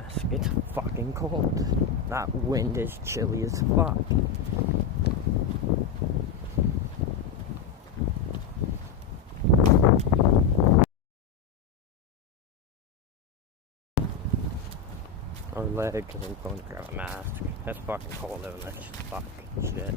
mask. It's fucking cold. That wind is chilly as fuck. Or leg, because I'm going to grab a mask. It's fucking cold out. That's fucking shit.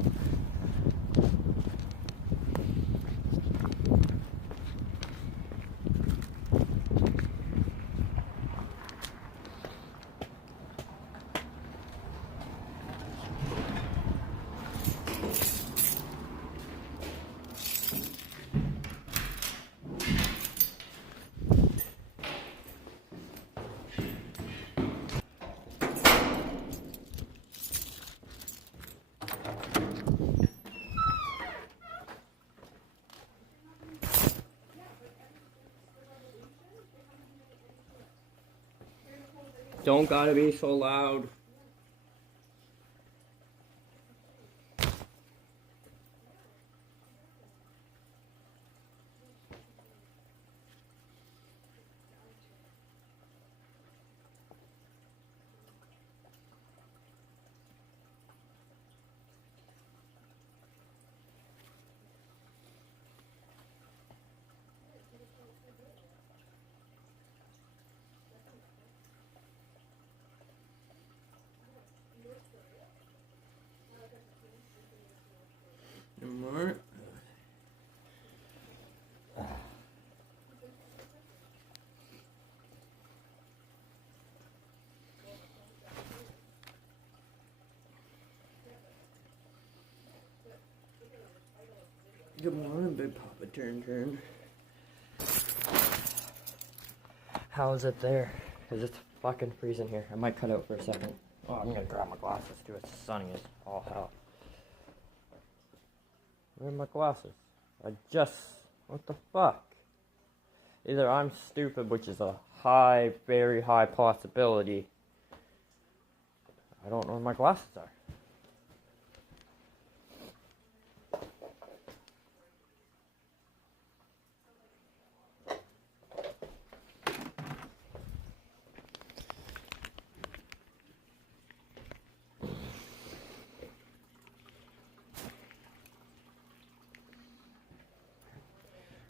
Don't gotta be so loud. More. Good morning, Big Papa Turn. How is it there? Because it's fucking freezing here. I might cut out for a second. Oh, I'm gonna grab my glasses too. It's sunny as all hell. Where are my glasses? What the fuck? Either I'm stupid, which is a very high possibility. I don't know where my glasses are.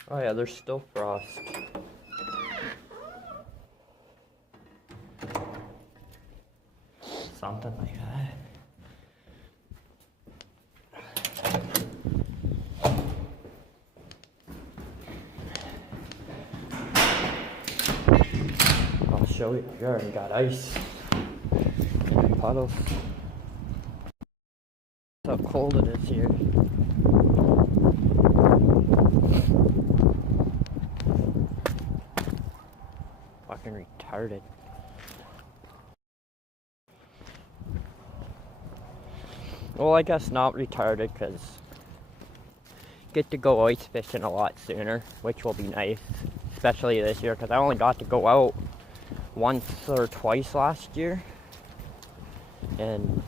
Oh yeah, there's still frost. Something like that. I'll show you. You already got ice. Puddles. That's how cold it is here. Fucking retarded. Well, I guess not retarded, because get to go ice fishing a lot sooner, which will be nice, especially this year, because I only got to go out once or twice last year, and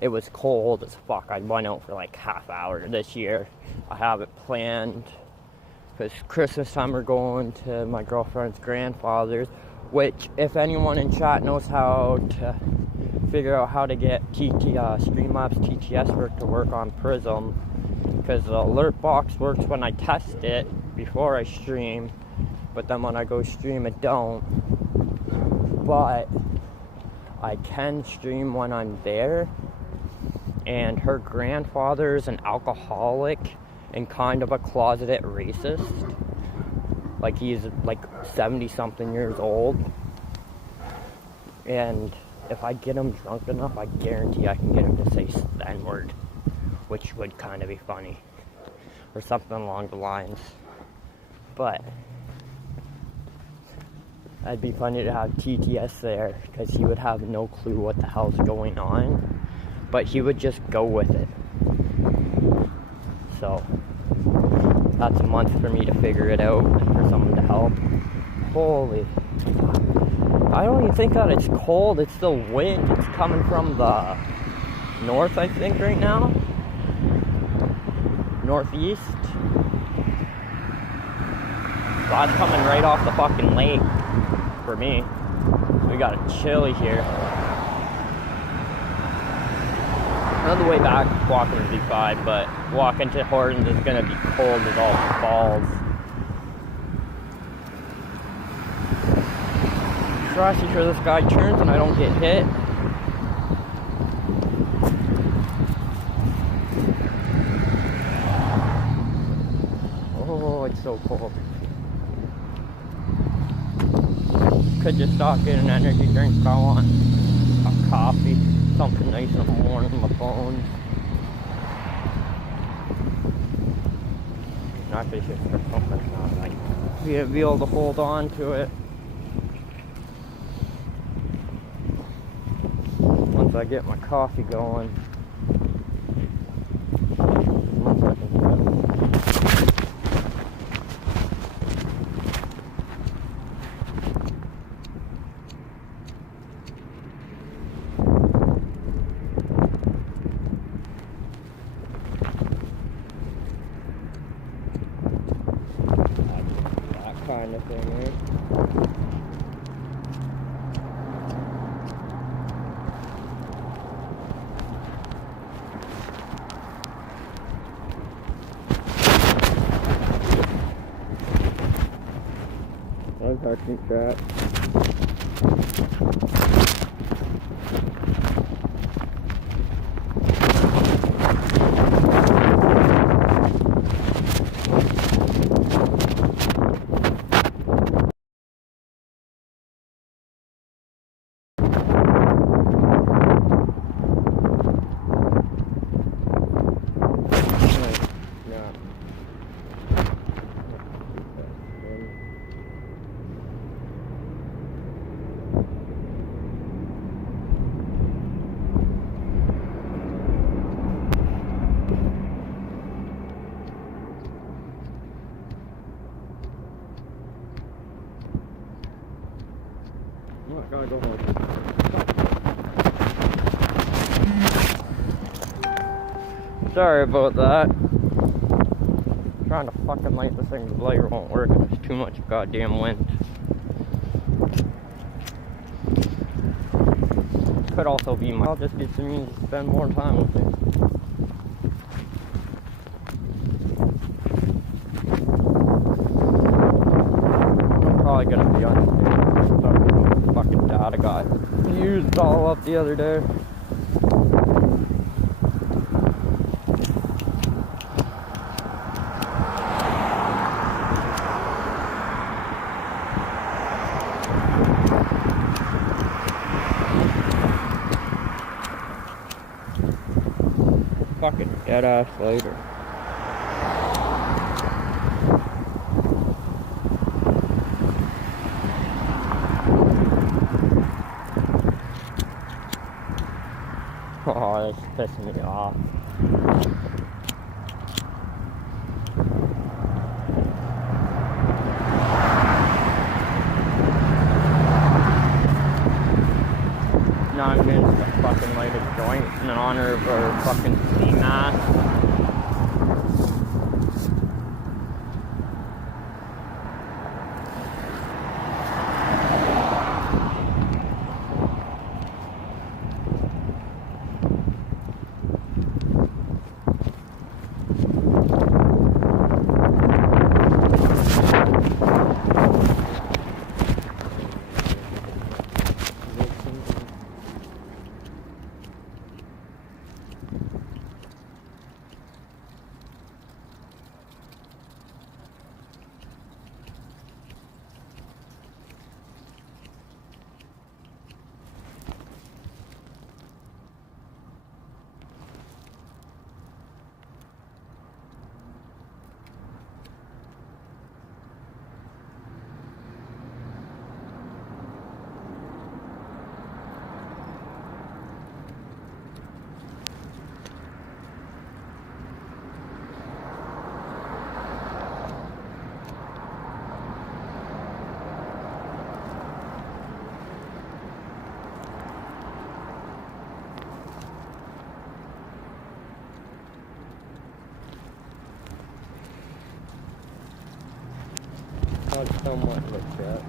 it was cold as fuck. I went out for like half hour. This year I have it planned, because Christmas time we're going to my girlfriend's grandfather's, which, if anyone in chat knows how to figure out how to get Streamlabs TTS work on Prism, because the alert box works when I test it before I stream, but then when I go stream it don't. But I can stream when I'm there, and her grandfather is an alcoholic and kind of a closeted racist. Like, he's like 70 something years old, and if I get him drunk enough, I guarantee I can get him to say the N-word, which would kind of be funny, or something along the lines. But that'd be funny to have TTS there, because he would have no clue what the hell's going on, but he would just go with it. So that's a month for me to figure it out, for someone to help. Holy fuck. I don't even think that it's cold. It's still wind. It's coming from the north, I think, right now. Northeast. That's coming right off the fucking lake for me. We got a chili here. On the way back, walking would be fine, but walking to Hortons is gonna be cold as all balls. Try to sure this guy turns and I don't get hit. Oh, it's so cold. Could just stop getting an energy drink if I want. A coffee, something nice in the morning, my bones. Actually, should for something not like be able to hold on to it. Once I get my coffee going. Kind of thing, right? One parking trap. I'm not gonna go home. Sorry about that. Trying to fucking light this thing, the lighter won't work. There's too much goddamn wind. Could also be my. I'll just get some means to spend more time with it. I'm probably gonna be on fucking data got used all up the other day. Fucking dead ass later. Oh, that's pissing me off. Now I'm getting the fucking light a joint in honor of our fucking sea mass. Somewhat looked at.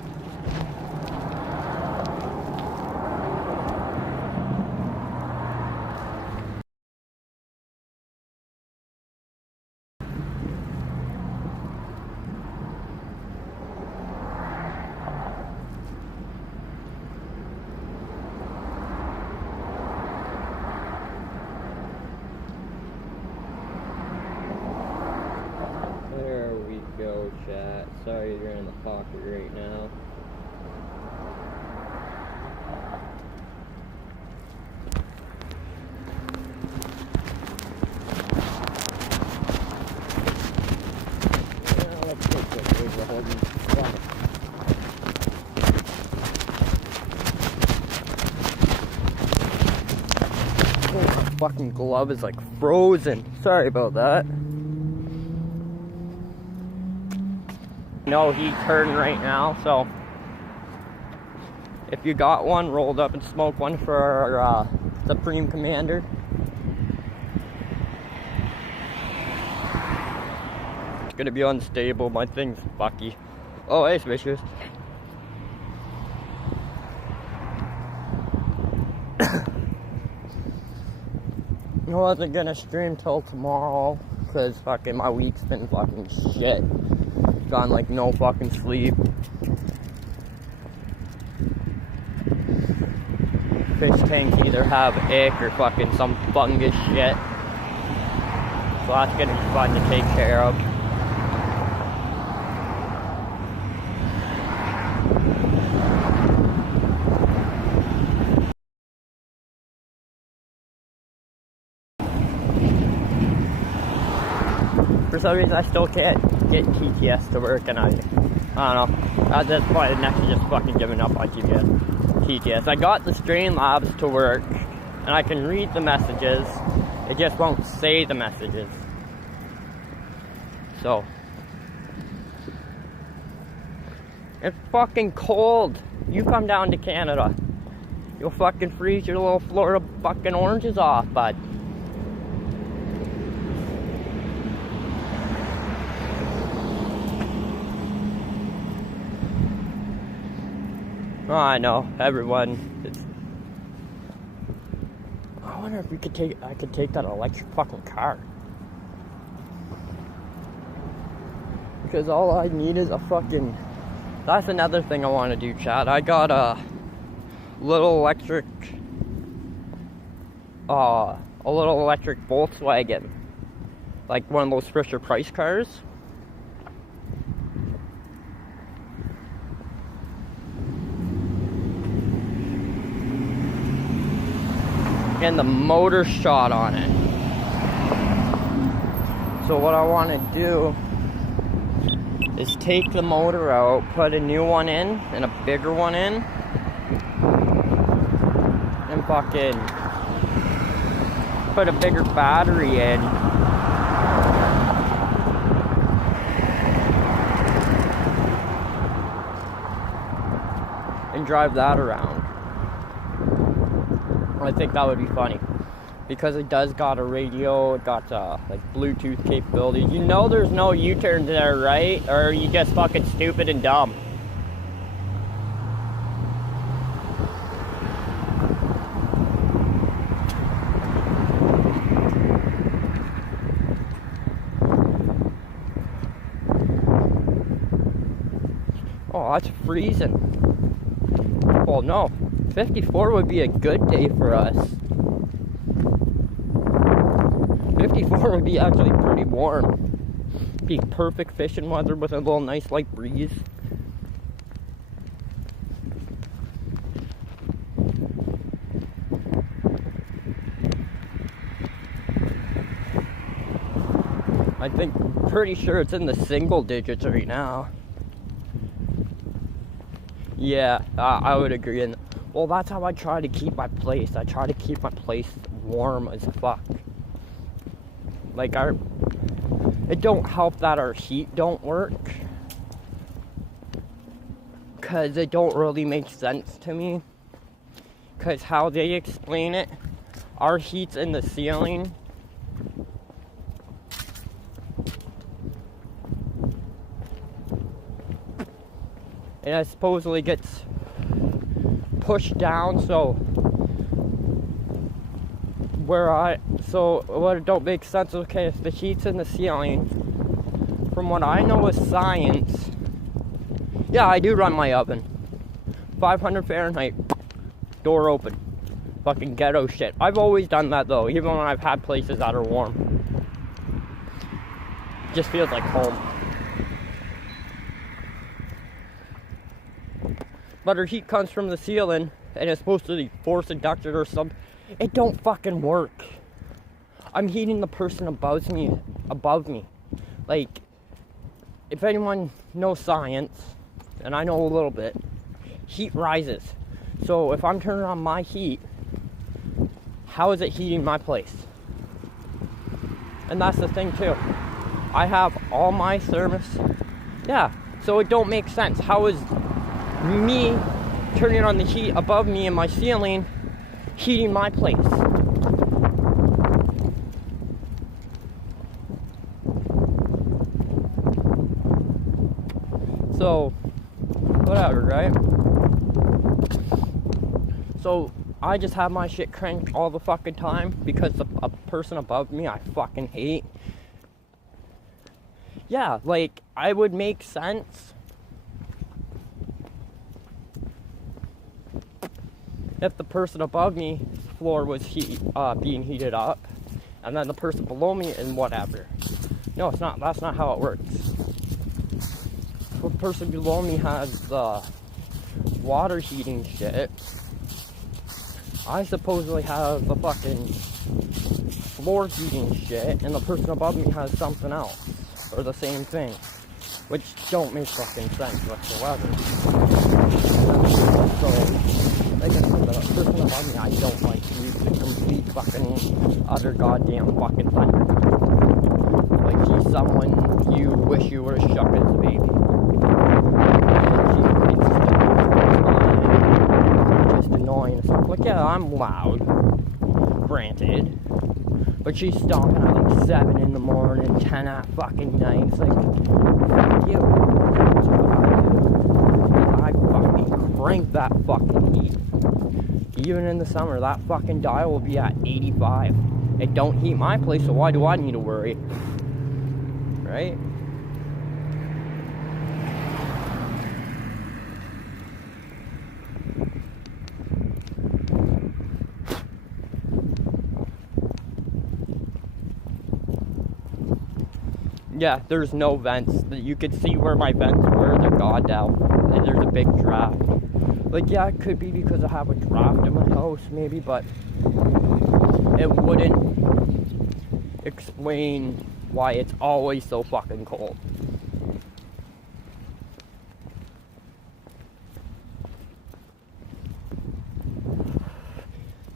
sorry you're in the pocket right now. Yeah, let's take this over Hortons. Oh, my fucking glove is like frozen. Sorry about that. No heat turn right now, so if you got one, rolled up and smoke one for our Supreme Commander. It's gonna be unstable, my thing's fucky. Oh, hey, Smishers. I wasn't gonna stream till tomorrow, cause fucking my week's been fucking shit. Gone like no fucking sleep. Fish tank either have ick or fucking some fungus shit. So that's gonna be fun to take care of. For some reason I still can't get TTS to work, and I don't know. At this point, I'm actually just fucking giving up on TTS. I got the Streamlabs to work, and I can read the messages. It just won't say the messages. So it's fucking cold. You come down to Canada, you'll fucking freeze your little Florida fucking oranges off, bud. Oh, I know, everyone. I wonder if I could take that electric fucking car. Because all I need is a fucking... That's another thing I want to do, Chad. I got a little electric... a little electric Volkswagen. Like one of those Fisher Price cars. And the motor shot on it. So what I want to do is take the motor out, put a new one in, and a bigger one in, and fucking put a bigger battery in. And drive that around. I think that would be funny, because it does got a radio, it got like Bluetooth capability. You know there's no U-turn there, right? Or are you just fucking stupid and dumb? Oh, that's freezing. Well, no. 54 would be a good day for us. 54 would be actually pretty warm. Be perfect fishing weather with a little nice light breeze. I think, pretty sure it's in the single digits right now. Yeah, I would agree. And well, that's how I try to keep my place. I try to keep my place warm as fuck. Like, it don't help that our heat don't work, because it don't really make sense to me. Because how they explain it, our heat's in the ceiling. And it supposedly gets pushed down, so what don't make sense. Okay, if the heat's in the ceiling, from what I know is science. Yeah, I do run my oven 500 Fahrenheit, door open, fucking ghetto shit. I've always done that though, even when I've had places that are warm. Just feels like home. but her heat comes from the ceiling, and it's supposed to be force inducted or something. It don't fucking work. I'm heating the person above me. Like, if anyone knows science, and I know a little bit, heat rises. So if I'm turning on my heat, how is it heating my place? And that's the thing too. I have all my thermos. Yeah, so it don't make sense. How is me turning on the heat above me in my ceiling heating my place? So, whatever, right? So, I just have my shit cranked all the fucking time because a person above me I fucking hate. Yeah, like, I would make sense if the person above me's floor was being heated up, and then the person below me and whatever. No, it's not. That's not how it works. The person below me has the water heating shit. I supposedly have the fucking floor heating shit, and the person above me has something else, or the same thing, which don't make fucking sense whatsoever. So, like I said, the person above me I don't like. He's the complete fucking utter goddamn fucking thunder. Like, she's someone you wish you were shook as a baby. Just annoying and stuff. Like, yeah, I'm loud, granted, but she's stomping at like 7 in the morning, 10 at fucking night. It's like, fuck you. That's what I do. I fucking crank that fucking heat. Even in the summer, that fucking dial will be at 85. It don't heat my place, so why do I need to worry? Right? Yeah, there's no vents. You could see where my vents were. They're gone now. And there's a big draft. Like, yeah, it could be because I have a draft in my house, maybe, but it wouldn't explain why it's always so fucking cold.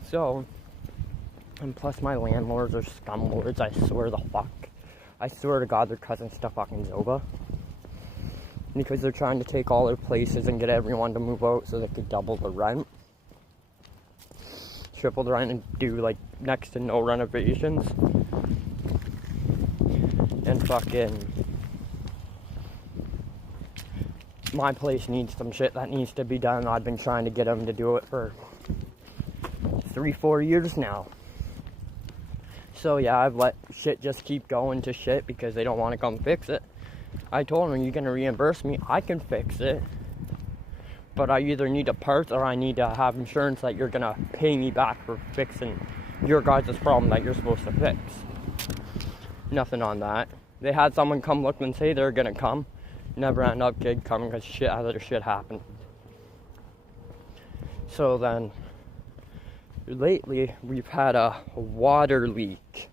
So, and plus my landlords are scumlords, I swear the fuck. I swear to God, they're cousins to fucking Zoba. Because they're trying to take all their places and get everyone to move out so they could double the rent. Triple the rent and do, like, next to no renovations. And fucking... my place needs some shit that needs to be done. I've been trying to get them to do it for 3-4 years now. So yeah, I've let shit just keep going to shit because they don't want to come fix it. I told them, are you going to reimburse me? I can fix it. But I either need a part or I need to have insurance that you're going to pay me back for fixing your guys' problem that you're supposed to fix. Nothing on that. They had someone come look and say they're going to come. Never end up coming because other shit happened. So then, lately, we've had a water leak.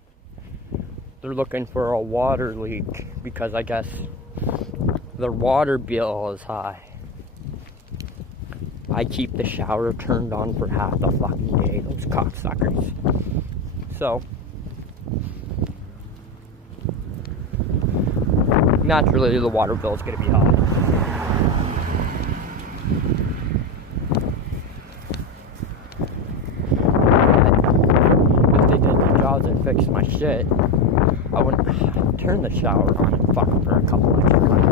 They're looking for a water leak because I guess their water bill is high. I keep the shower turned on for half the fucking day, those cocksuckers. So, naturally the water bill is going to be high. But if they did their jobs and fixed my shit, I wouldn't turn the shower on and fuck for a couple extra months.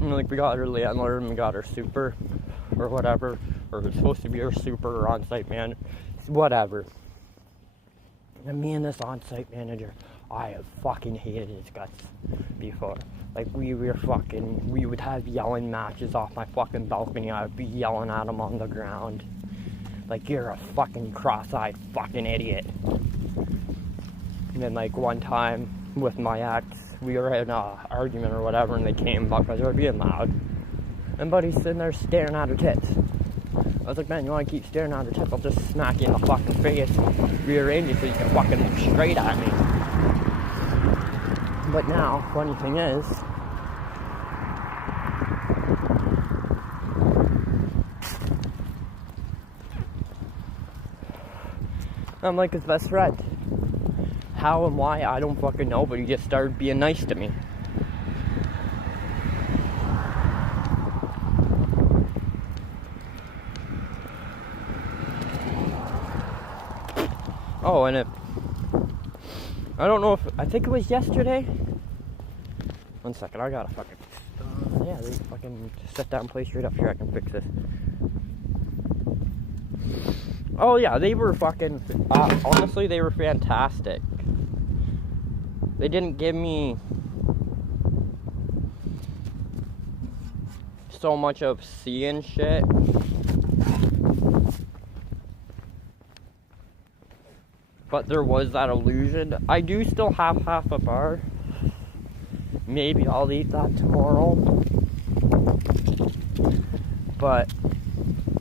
Like, we got our landlord and we got our super or whatever. or who's supposed to be our super or on-site manager, whatever. And me and this on-site manager, I have fucking hated his guts before. Like, we would have yelling matches off my fucking balcony. I would be yelling at him on the ground. Like, you're a fucking cross-eyed fucking idiot. And then, like, one time with my ex, we were in an argument or whatever, and they came up because they were being loud. And Buddy's sitting there staring at her tits. I was like, man, you want to keep staring at her tits? I'll just smack you in the fucking face, rearrange you so you can fucking look straight at me. But now, funny thing is, I'm like his best friend. How and why, I don't fucking know, but he just started being nice to me. Oh, and I don't know if, I think it was yesterday. One second, I gotta fucking, yeah, they fucking sit down, play straight up here, I can fix this. Oh yeah, they were fucking, honestly, they were fantastic. They didn't give me so much of seeing shit. But there was that illusion. I do still have half a bar. Maybe I'll eat that tomorrow. But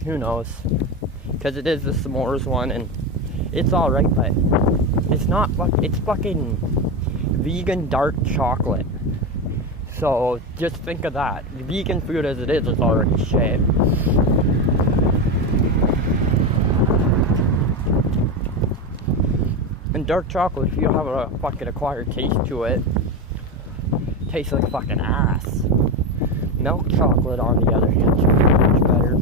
who knows? Because it is the s'mores one, and it's alright, but it's not, it's fucking vegan dark chocolate. So just think of that. Vegan food as it is already shit. And dark chocolate, if you have a fucking acquired taste to it, tastes like fucking ass. Milk chocolate, on the other hand, is much better.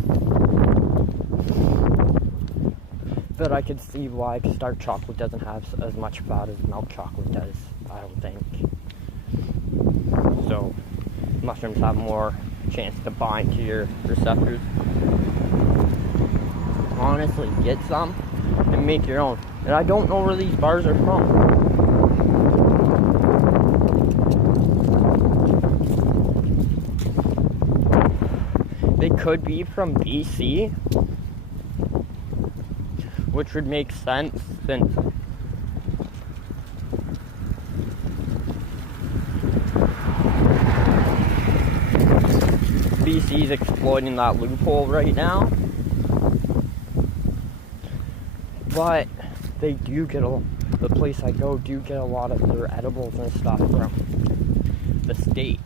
But I can see why, because dark chocolate doesn't have as much fat as milk chocolate does, I don't think. So, mushrooms have more chance to bind to your receptors. Honestly, get some and make your own. And I don't know where these bars are from. They could be from BC, which would make sense since BC's exploiting that loophole right now. But they do get the place I go do get a lot of their edibles and stuff from the States.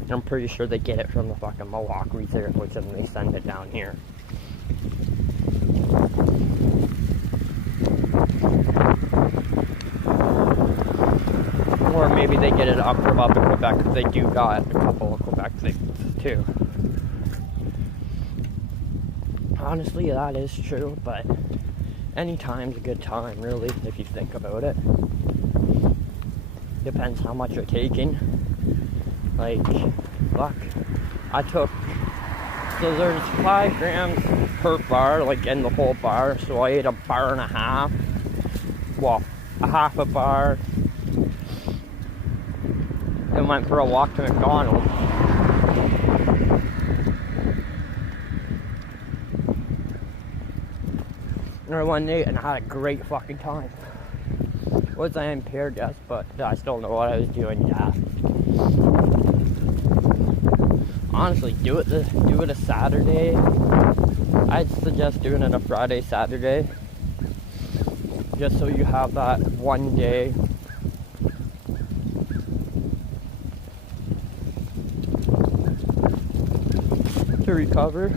And I'm pretty sure they get it from the fucking Mohawk Reserve, which then they send it down here. Or maybe they get it up in Quebec, because they do got a couple of Quebec things too. Honestly, that is true, but any time's a good time, really, if you think about it. Depends how much you're taking. Like, fuck, I took, so there's 5 grams per bar, like in the whole bar, so I ate a bar and a half, well, a half a bar, and went for a walk to McDonald's. Or one day, and I had a great fucking time. Was I impaired? Yes, but I still know what I was doing. Yeah. Honestly, do it a Saturday. I'd suggest doing it a Friday, Saturday, just so you have that one day to recover.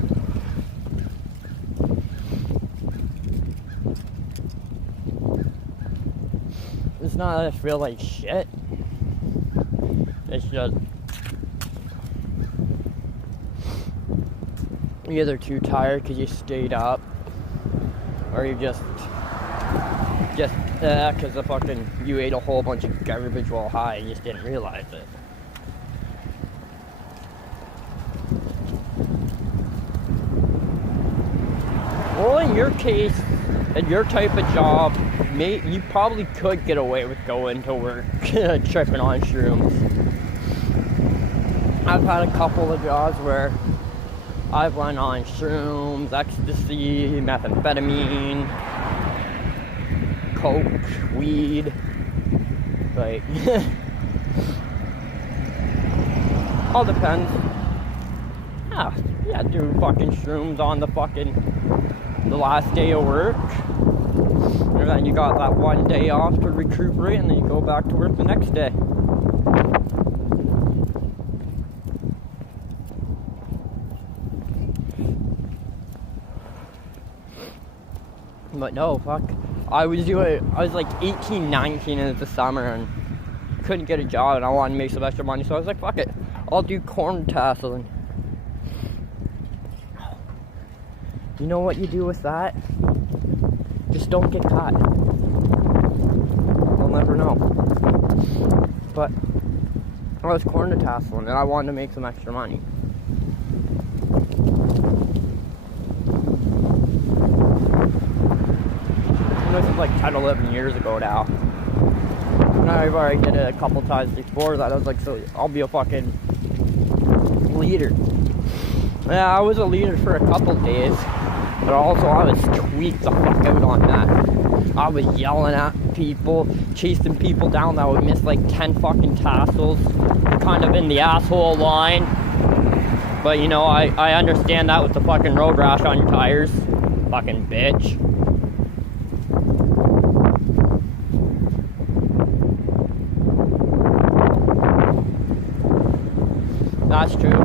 It's not that I feel like shit. It's just you're either too tired because you stayed up, or you just because the fucking you ate a whole bunch of garbage while high and you just didn't realize it. Well, in your case, in your type of job, you probably could get away with going to work tripping on shrooms. I've had a couple of jobs where I've went on shrooms, ecstasy, methamphetamine, coke, weed, like, all depends. Yeah, do fucking shrooms on the last day of work. And then you got that one day off to recuperate, and then you go back to work the next day. But no, fuck. I was like 18, 19 in the summer and couldn't get a job, and I wanted to make some extra money, so I was like, fuck it. I'll do corn tasseling. You know what you do with that? Just don't get caught. You'll never know. But I was corn tasseling, and I wanted to make some extra money. This is like 10, 11 years ago now. And I've already did it a couple times before that. I was like, so I'll be a fucking leader. Yeah, I was a leader for a couple days, but also I was tweaked the fuck out on that. I was yelling at people, chasing people down that would miss like 10 fucking tassels, kind of in the asshole line. But you know, I understand that with the fucking road rash on your tires. Fucking bitch. That's true.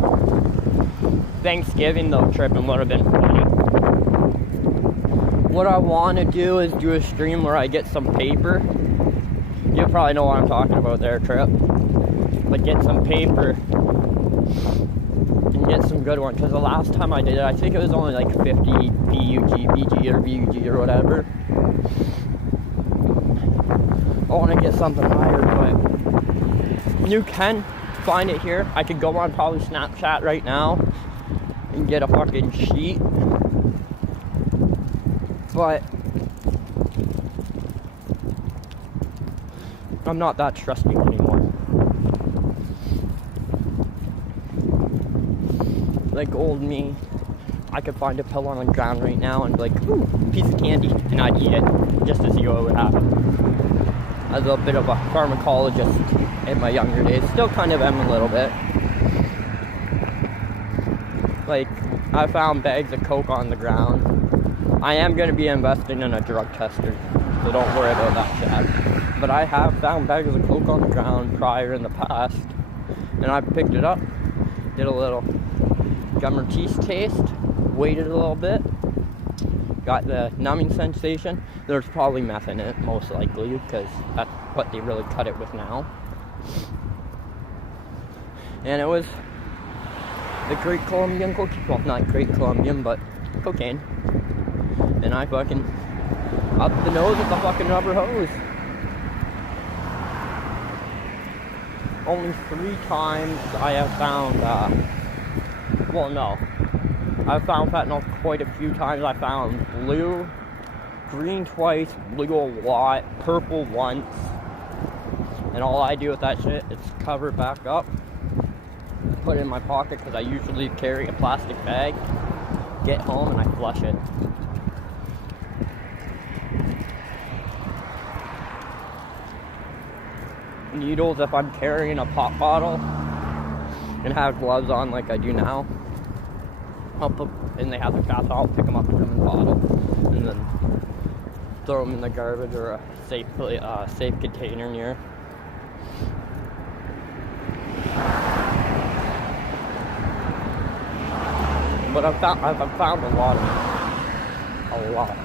Thanksgiving though, tripping would have been funny. What I want to do is do a stream where I get some paper. You probably know what I'm talking about there, Trip. But get some paper and get some good ones. Because the last time I did it, I think it was only like 50 BG or VUG or whatever. I want to get something higher, but you can find it here. I could go on probably Snapchat right now and get a fucking sheet, but I'm not that trusting anymore. Like old me, I could find a pill on the ground right now and be like, ooh, piece of candy, and I'd eat it just to see what would happen. I was a bit of a pharmacologist in my younger days. Still kind of am a little bit. Like, I found bags of coke on the ground. I am going to be investing in a drug tester, so don't worry about that shit. But I have found bags of coke on the ground prior in the past, and I picked it up, did a little gum or teeth taste, waited a little bit, got the numbing sensation. There's probably meth in it, most likely, because that's what they really cut it with now. And it was the Great Colombian cocaine. Well, not Great Colombian, but cocaine. And I fucking up the nose with the fucking rubber hose. Only 3 times I have found, I've found fentanyl quite a few times. I found blue, green twice, blue a lot, purple once. And all I do with that shit is cover it back up, put it in my pocket, because I usually carry a plastic bag, get home and I flush it. Needles, if I'm carrying a pop bottle and have gloves on like I do now, and they have the cap, I'll pick them up, put them in a bottle, and then throw them in the garbage or a safe container near. But I've found a lot of it. A lot.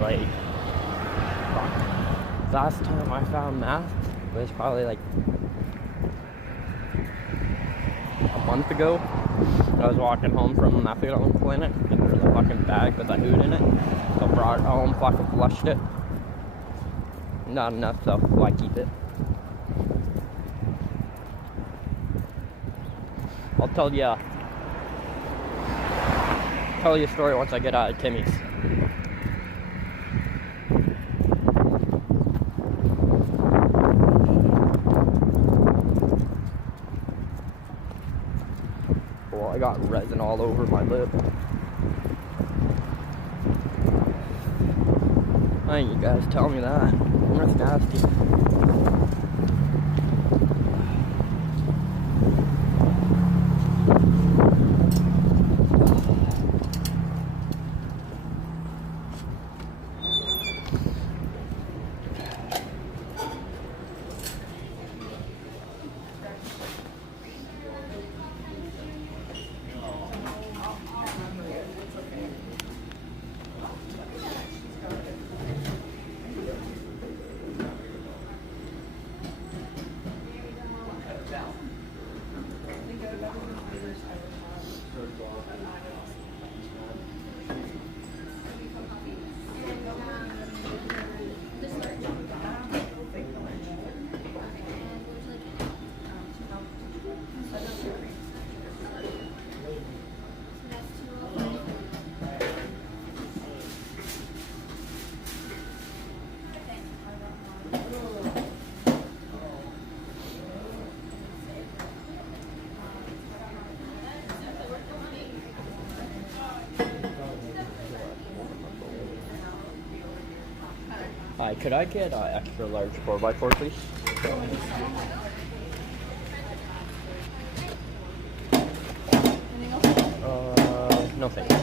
Like, last time I found meth was probably like a month ago. I was walking home from a methadone clinic and there was a fucking bag with a hoot in it. So I brought it home, fucking flushed it. Not enough, so why keep it? I'll tell you a story once I get out of Timmy's. Well, I got resin all over my lip. Why didn't you guys tell me that? That's nasty. Hi, could I get an extra large 4x4, please? No thanks.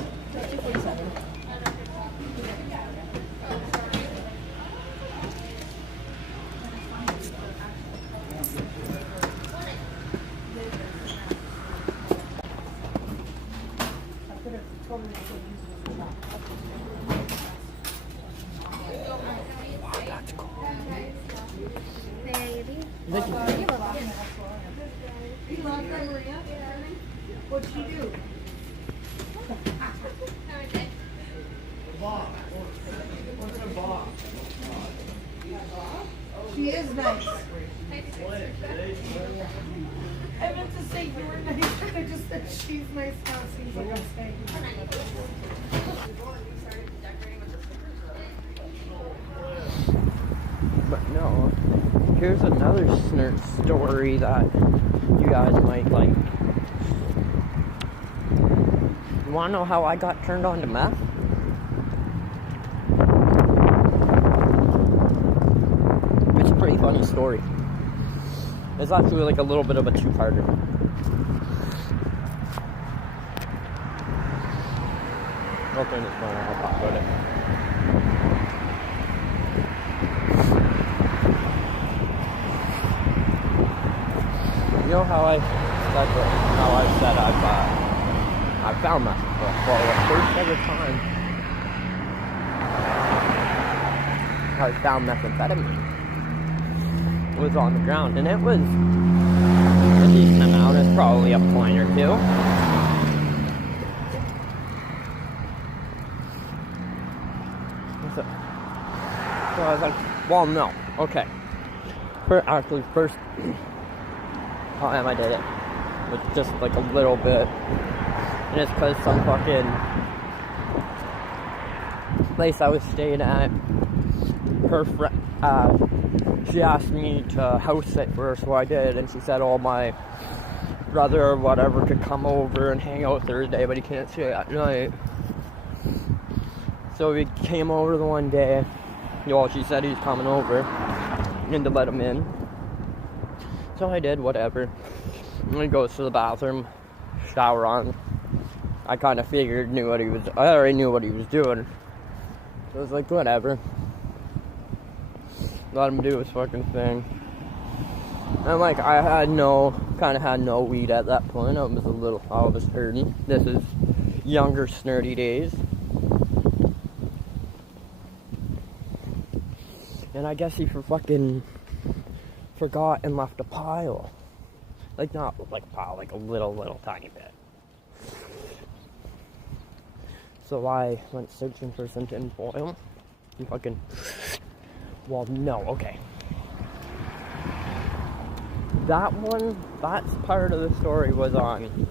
That's cool. Baby. Thank you. You love her, Maria? What'd she do? She is nice. I meant to say you were nice, but I just said she's nice now. It seems like I'm saying. But no, here's another Snirt story that you guys might like. You wanna know how I got turned on to meth? It's a pretty funny story. It's actually like a little bit of a two-parter. I'll turn this phone on, I'll talk about it. You know how I said I found that for the first ever time I found methamphetamine. It was on the ground, and it was a decent amount. It's probably a point or two. So I was like, well, no, okay. First time I did it was just like a little bit, and it's because some fucking place I was staying at, her friend, she asked me to house sit for her, so I did, and she said, oh, my brother or whatever could come over and hang out Thursday, but he can't stay at night. So we came over the one day. Well, she said he's coming over and to let him in. So I did, whatever. And he goes to the bathroom, shower on. I kind of figured, I already knew what he was doing. So I was like, whatever. Let him do his fucking thing. And like, I had no weed at that point. I was 30. This is younger snurty days. And I guess he fucking forgot and left a pile. Like, not like a pile, like a little tiny bit. So I went searching for some tin foil. And fucking, well, no, okay. that part of the story was on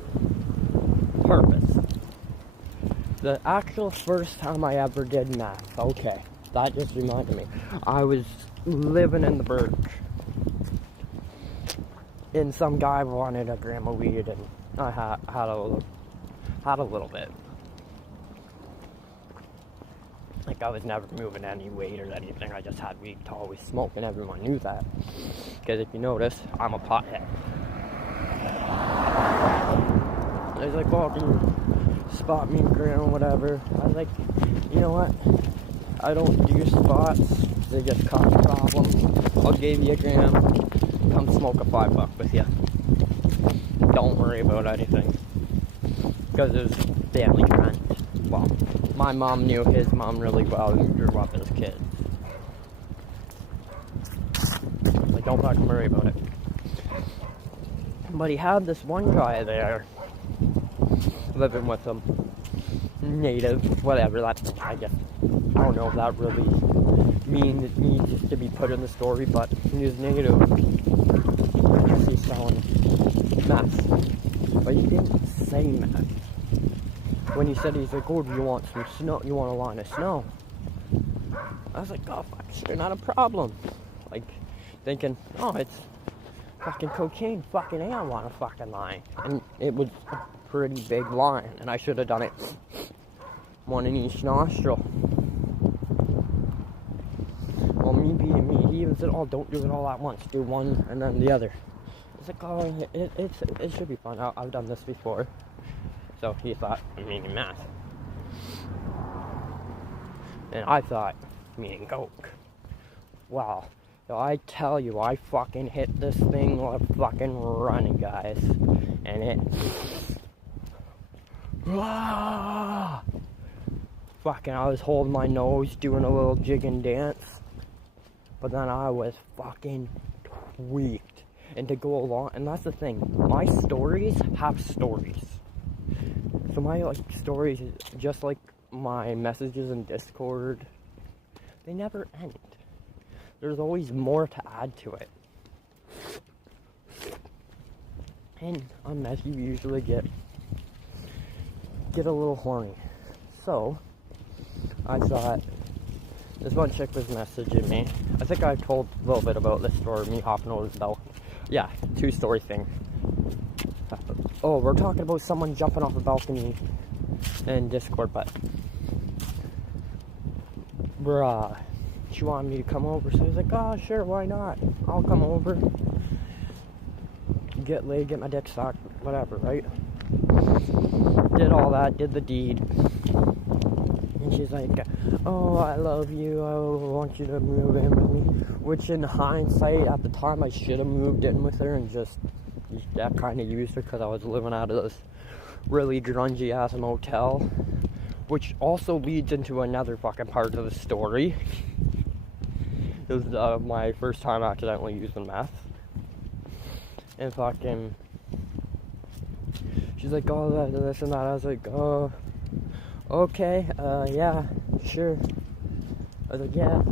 purpose. The actual first time I ever did meth, okay, that just reminded me. I was living in the Birch, and some guy wanted a gram of weed, and I had a little bit. Like, I was never moving any weight or anything. I just had weed to always smoke, and everyone knew that. Because if you notice, I'm a pothead. I was like, oh, can you spot me a gram or whatever? I was like, you know what? I don't do spots. They just cause problems. I'll give you a gram. Come smoke a $5 with you. Don't worry about anything. Because it was family friend. Well, my mom knew his mom really well and grew up as kids. Like, don't fucking worry about it. But he had this one guy there living with him. Native, whatever, that's, I guess, I don't know if that really needs to be put in the story, but he was native. I guess he's selling meth. But he didn't say meth. When he said, he's like, oh, do you want some snow? You want a line of snow? I was like, oh, fuck, sure, not a problem. Like, thinking, oh, it's fucking cocaine. Fucking A, I want a fucking line. And it was a pretty big line, and I should have done it one in each nostril. Well, me being me, he even said, oh, don't do it all at once. Do one and then the other. It's like, oh, it should be fun. I've done this before. So he thought, meaning meth. And I thought, meaning coke. Wow. So I tell you, I fucking hit this thing like fucking running, guys. And it... Fucking, I was holding my nose, doing a little jig and dance. But then I was fucking tweaked. And to go along, and that's the thing, my stories have stories. So my stories, just like my messages in Discord, they never end. There's always more to add to it. And on meth, you usually get a little horny. So I thought, this one chick was messaging me. I think I told a little bit about this story, me hopping over the balcony. Yeah, 2-story thing. Oh, we're talking about someone jumping off a balcony in Discord, but she wanted me to come over, so I was like, oh, sure, why not? I'll come over, get laid, get my dick sucked, whatever, right? Did all that, did the deed, and she's like, oh, I love you, I want you to move in with me, which in hindsight, at the time, I should have moved in with her and just that kind of used her, because I was living out of this really grungy ass motel, which also leads into another fucking part of the story. It was my first time accidentally using meth, and fucking she's like, oh, this and that. I was like, oh, okay, yeah, sure. I was like, yeah.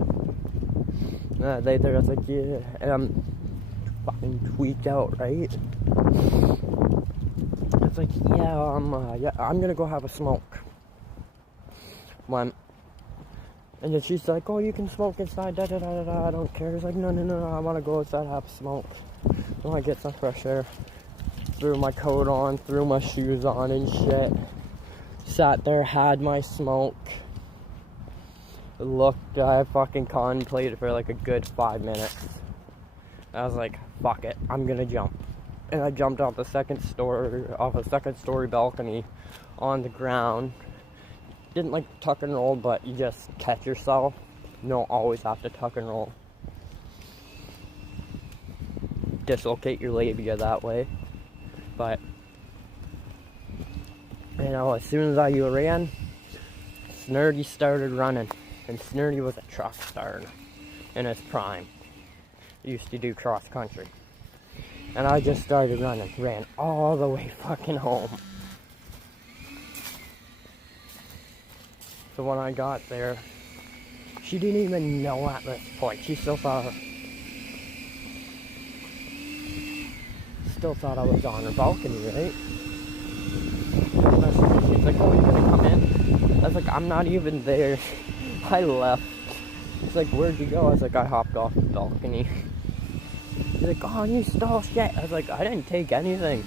Later I was like, yeah, and I'm fucking tweaked out, right? It's like, yeah, I'm gonna go have a smoke. And then she's like, oh, you can smoke inside, da da da da da, I don't care. It's like, no, I wanna go outside, have a smoke. I wanna get some fresh air. Threw my coat on, threw my shoes on and shit. Sat there, had my smoke. Looked, I fucking contemplated for like a good 5 minutes. I was like, fuck it, I'm gonna jump. And I jumped off a second story balcony on the ground. Didn't like tuck and roll, but you just catch yourself. You don't always have to tuck and roll. Dislocate your labia that way. But, you know, as soon as I ran, Snirty started running. And Snirty was a truck star in his prime. He used to do cross country. And I just started running. Ran all the way fucking home. So when I got there, she didn't even know at this point. She still thought still thought I was on her balcony, right? She's like, oh, you gonna come in? I was like, I'm not even there. I left. She's like, where'd you go? I was like, I hopped off the balcony. She's like, oh, you stole shit. I was like, I didn't take anything.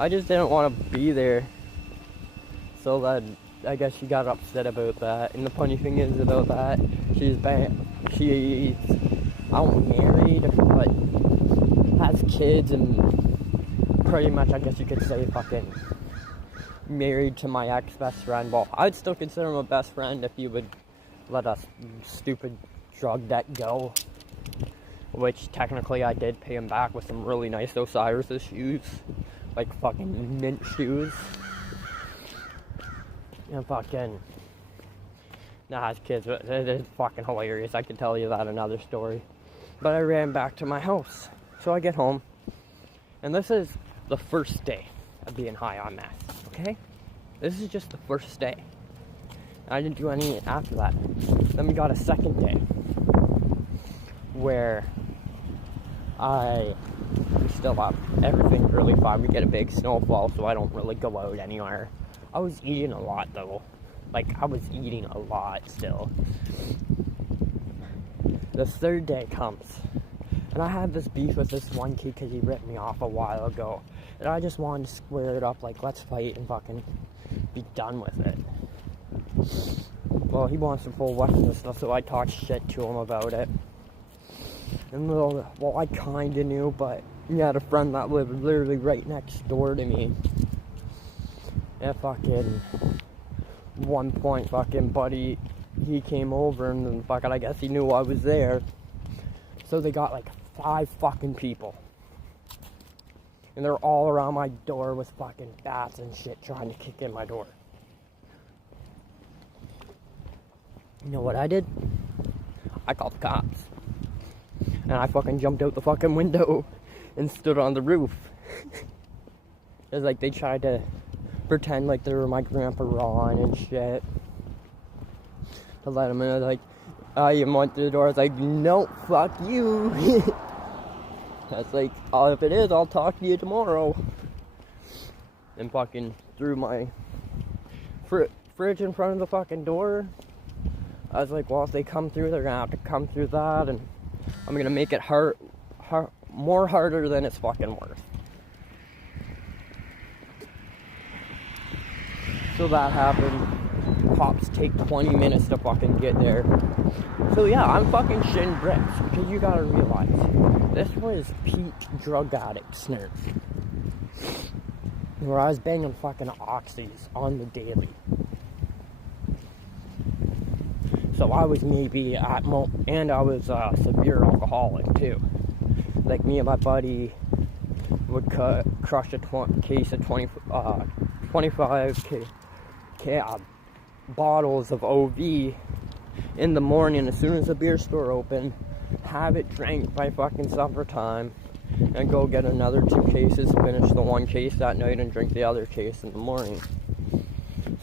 I just didn't want to be there. So then, I guess she got upset about that. And the funny thing is about that, she's out married, but has kids and pretty much, I guess you could say, fucking married to my ex-best friend. Well, I would still consider him a best friend if you would let a stupid drug debt go. Which technically I did pay him back with some really nice Osiris' shoes. Like fucking mint shoes. And fucking... Nah, his kids, it is fucking hilarious. I can tell you that another story. But I ran back to my house. So I get home. And this is the first day of being high on meth. Okay? This is just the first day. I didn't do any after that. Then we got a second day. Where we still have everything really fine. We get a big snowfall, so I don't really go out anywhere. I was eating a lot, though. Like, I was eating a lot still. The third day comes, and I had this beef with this one kid because he ripped me off a while ago. And I just wanted to square it up, like, let's fight and fucking be done with it. Well, he wants to pull weapons and stuff, so I talked shit to him about it. And well, I kinda knew, but he had a friend that lived literally right next door to me. And fucking, one point, fucking buddy, he came over and then fucking, I guess he knew I was there. So they got like 5 fucking people. And they're all around my door with fucking bats and shit trying to kick in my door. You know what I did? I called the cops. And I fucking jumped out the fucking window and stood on the roof. It was like they tried to pretend like they were my grandpa Ron and shit. To let him in. I was like, I went through the door. I was like, no, fuck you. I was like, oh, if it is, I'll talk to you tomorrow. And fucking threw my fridge in front of the fucking door. I was like, well, if they come through, they're gonna have to come through that, and I'm gonna make it more harder than it's fucking worth. So that happened. Cops take 20 minutes to fucking get there. So yeah, I'm fucking shitting bricks, because you gotta realize, this was peak drug addict Snirt. Where I was banging fucking oxys on the daily. So I was maybe and I was a severe alcoholic too. Like me and my buddy would crush a case of 25 bottles of OV in the morning as soon as the beer store opened, have it drank by fucking supper time, and go get another 2 cases, finish the 1 case that night, and drink the other case in the morning.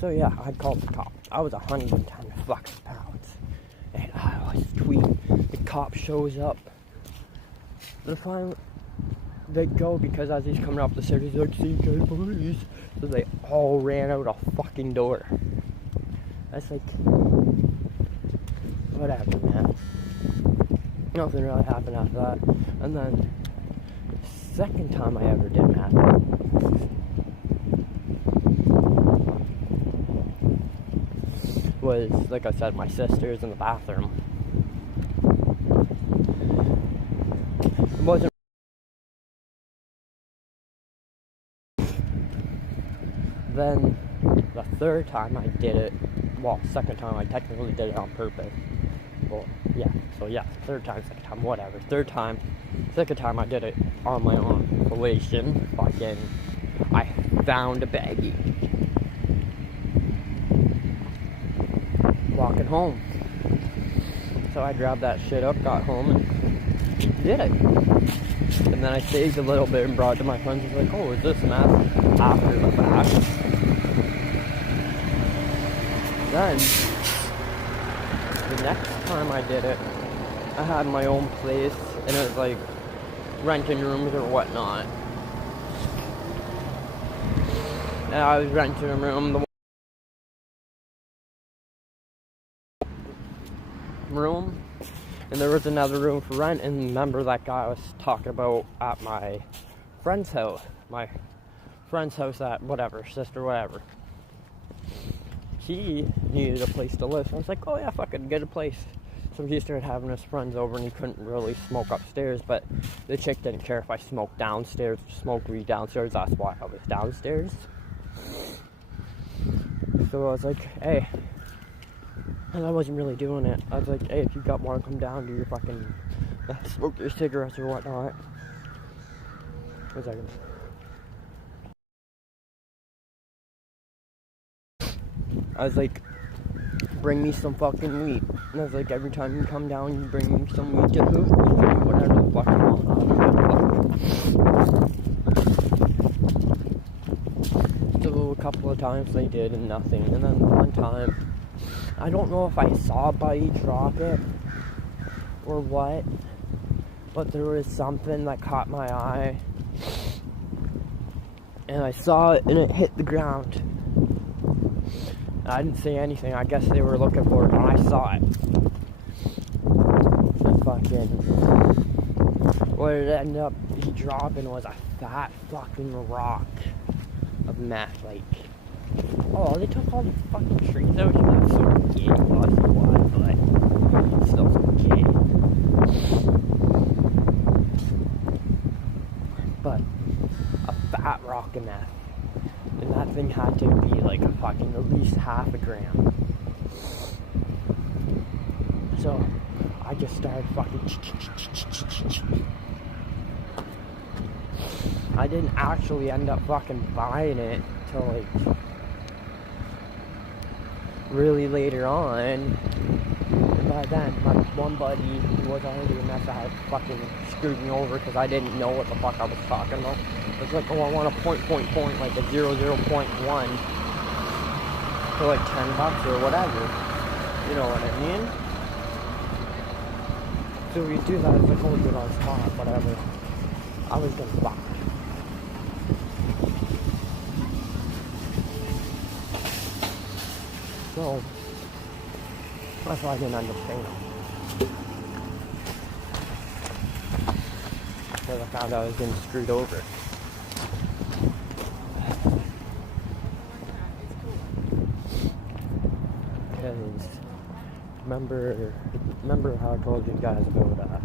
So yeah, I called the cops. I was 110 fucking pounds. And I was tweeting. The cop shows up. And finally, they go, because as he's coming up the stairs, he's like, CK police. So they all ran out a fucking door. That's like, whatever, man. Nothing really happened after that. And then, the second time I ever did meth, was, like I said, my sister's in the bathroom. It wasn't. Then, the third time I did it, well, second time I technically did it on purpose. Well, yeah, so yeah, third time, second time, whatever. Second time I did it on my own volition. Fucking, I found a baggie. Walking home. So I grabbed that shit up, got home, and did it. And then I saved a little bit and brought it to my friends. I was like, oh, is this meth? After the fact. Then, the next time I did it, I had my own place, and it was like renting rooms or whatnot. And I was renting a room. The room, and there was another room for rent. And remember that guy I was talking about at my friend's house, at whatever, sister, whatever. He needed a place to live. So I was like, oh yeah, fucking get a place. So he started having his friends over, and he couldn't really smoke upstairs, but the chick didn't care if I smoked downstairs, smoked weed downstairs. That's why I was downstairs. So I was like, hey, and I wasn't really doing it. I was like, hey, if you want to come down, do your fucking, smoke your cigarettes or whatnot. One second. I was like, bring me some fucking weed. And I was like, every time you come down, you bring me some weed to hoop, whatever the fuck you want. So a couple of times they did and nothing. And then one time, I don't know if I saw Buddy drop it or what, but there was something that caught my eye. And I saw it and it hit the ground. I didn't say anything. I guess they were looking for it, and I saw it. And fucking, what it ended up dropping was a fat fucking rock of meth. Like, oh, they took all the fucking trees out here. That's so gay. Well, that's why, but it's still so gay. But a fat rock of meth. And that thing had to be like a fucking at least half a gram. So I just started fucking. I didn't actually end up fucking buying it till like really later on. And by then, my one buddy who was already a mess, I had fucking screwed me over because I didn't know what the fuck I was talking about. It's like, oh, I want a point, like a 00.1 for like $10 or whatever. You know what I mean? So we do that, it's like, oh, good on spot, whatever. I was getting fucked. So, that's why I didn't end up paying them. Because I found out I was getting screwed over. Because remember how I told you guys about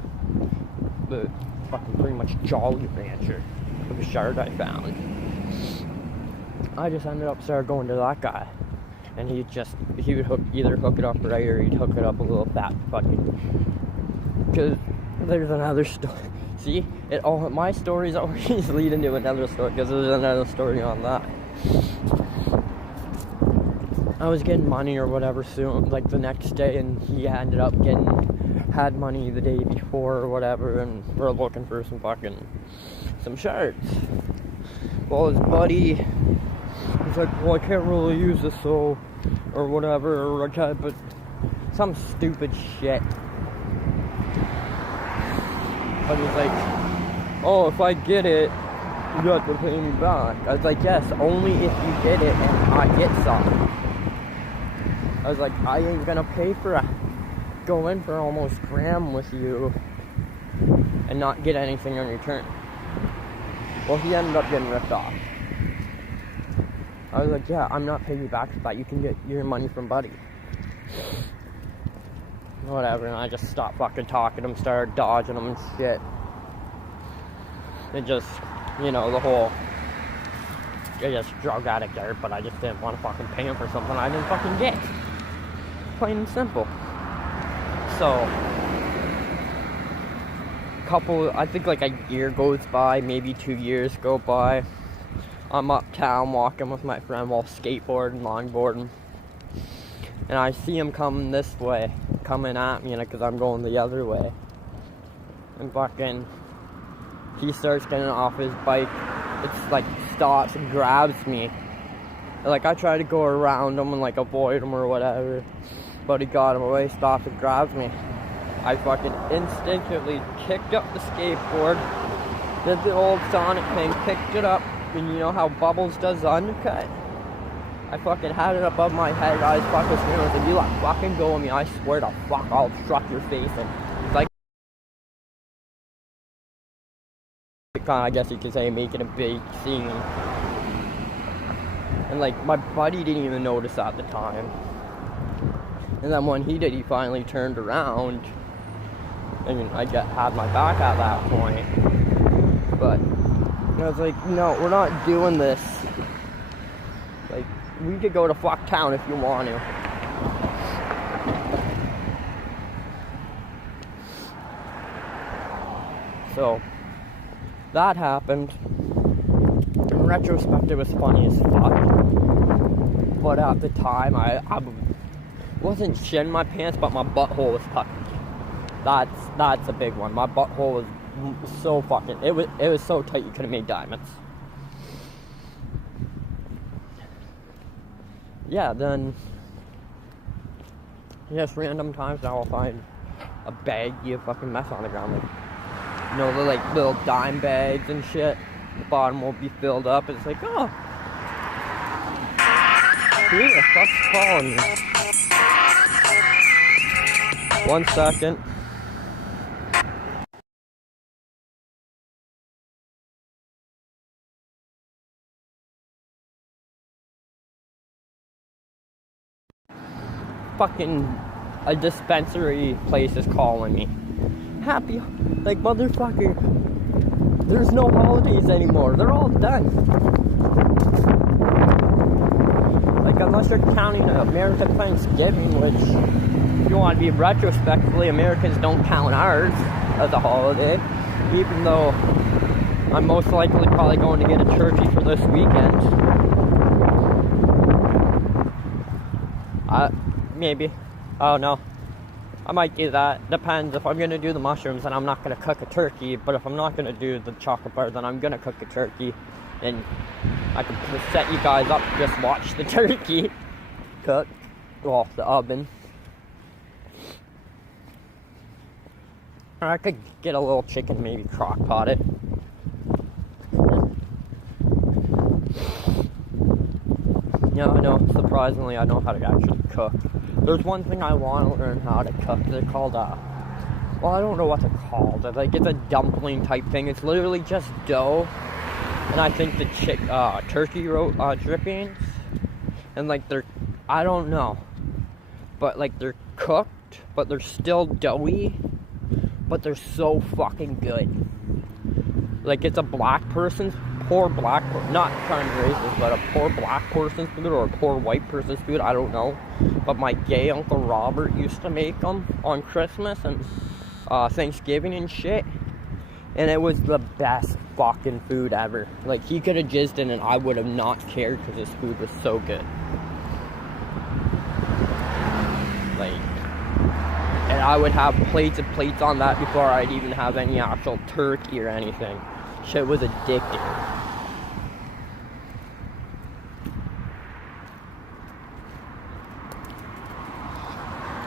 the fucking pretty much Jolly Rancher, the shard I found. I just ended up started going to that guy, and he would either hook it up right or he'd hook it up a little fat fucking. Because there's another story. See, my stories always lead into another story because there's another story on that. I was getting money or whatever soon, like the next day, and he ended up had money the day before or whatever, and we're looking for some shirts. Well, his buddy was like, well, I can't really use this, so, or whatever, or okay, but some stupid shit. But he's like, oh, if I get it, you have to pay me back. I was like, yes, only if you get it and I get some. I was like, I ain't gonna pay go in for almost gram with you and not get anything in return. Well, he ended up getting ripped off. I was like, yeah, I'm not paying you back for that. You can get your money from Buddy. Whatever, and I just stopped fucking talking to him, started dodging him and shit. It just, the whole, drug addict there, but I just didn't want to fucking pay him for something I didn't fucking get. Plain and simple. So, I think like a year goes by, maybe 2 years go by. I'm uptown walking with my friend while skateboarding, longboarding. And I see him coming this way, coming at me, because I'm going the other way. And fucking, he starts getting off his bike. It's like, stops and grabs me. Like, I try to go around him and like avoid him or whatever. But he got him away, stops and grabs me. I fucking instinctively kicked up the skateboard, did the old Sonic thing, picked it up, fucking, you know how Bubbles does the undercut? I fucking had it above my head. I was fucking screaming, if you like fucking go with me, I swear to fuck, I'll struck your face. And like, I guess you could say, making a big scene. And like, my buddy didn't even notice at the time. And then when he did, he finally turned around. And I had my back at that point. But I was like, no, we're not doing this. Like, we could go to Fucktown if you want to. So, that happened. In retrospect, it was funny as fuck. But at the time, I wasn't shitting my pants, but my butthole was tucked. That's a big one. My butthole was so fucking, it was so tight you could have made diamonds. Yeah, then just random times now I'll find a baggie of fucking mess on the ground. Like, you know, the like little dime bags and shit. The bottom will be filled up. It's like, oh, who the fuck's calling me? 1 second. Fucking a dispensary place is calling me. Happy, like, motherfucker, there's no holidays anymore. They're all done. Like, unless you're counting American Thanksgiving, which, if you want to be retrospectively, Americans don't count ours as a holiday. Even though I'm most likely probably going to get a turkey for this weekend. Maybe. Oh no. I might do that. Depends. If I'm gonna do the mushrooms, then I'm not gonna cook a turkey. But if I'm not gonna do the chocolate bar, then I'm gonna cook a turkey. And I can set you guys up to just watch the turkey cook off the oven. Or I could get a little chicken, maybe crock pot it. No, surprisingly, I know how to actually cook. There's one thing I want to learn how to cook. They're called, well, I don't know what they're called. Like, it's a dumpling type thing. It's literally just dough. And I think the turkey drippings. And, like, I don't know. But, like, they're cooked, but they're still doughy. But they're so fucking good. Like, it's a black person's, not trying to be racist, but a poor black person's food or a poor white person's food, I don't know. But my gay Uncle Robert used to make them on Christmas and Thanksgiving and shit. And it was the best fucking food ever. Like, he could have jizzed in and I would have not cared because his food was so good. Like, and I would have plates and plates on that before I'd even have any actual turkey or anything. Shit was addicting.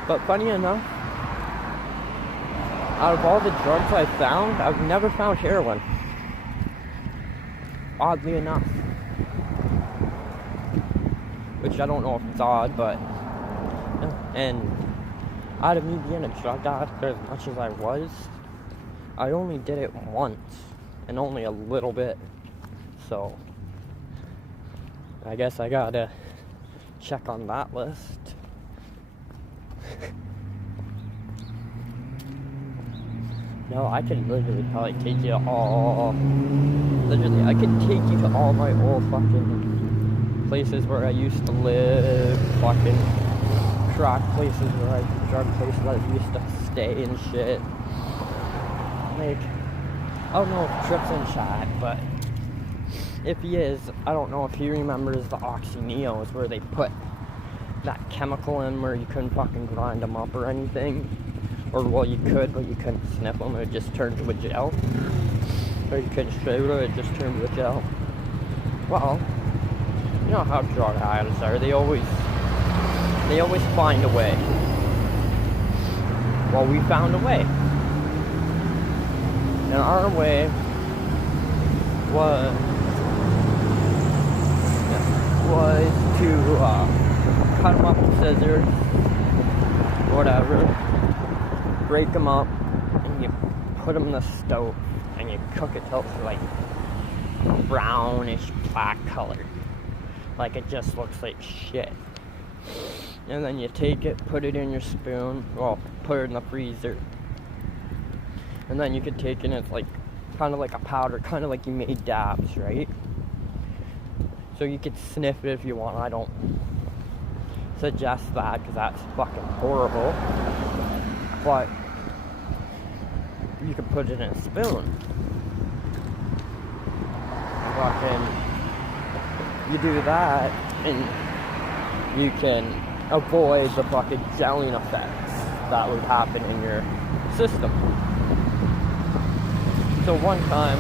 But funny enough, out of all the drugs I found, I've never found heroin. Oddly enough. Which I don't know if it's odd, but... And out of me being a drug addict as much as I was, I only did it once. And only a little bit. So, I guess I gotta check on that list. No, I could literally probably take you all... Literally, I could take you to all my old fucking places where I used to live. Fucking crack places where drug places I used to stay and shit. Like... I don't know if Trip's in chat, but if he is, I don't know if he remembers the Oxy-Neos where they put that chemical in where you couldn't fucking grind them up or anything. Or, well, you could, but you couldn't sniff them. It would just turn to a gel. Or you couldn't straight it, it just turned to a gel. Well, you know how drug addicts are. They always find a way. Well, we found a way. And our way was was to cut them up with scissors, whatever, break them up, and you put them in the stove, and you cook it till it's like brownish black color. Like it just looks like shit. And then you take it, put it in your spoon, well, put it in the freezer. And then you could take it and it's like, kind of like a powder, kind of like you made dabs, right? So you could sniff it if you want. I don't suggest that because that's fucking horrible. But you could put it in a spoon. Fucking, you do that and you can avoid the fucking gelling effects that would happen in your system. So one time,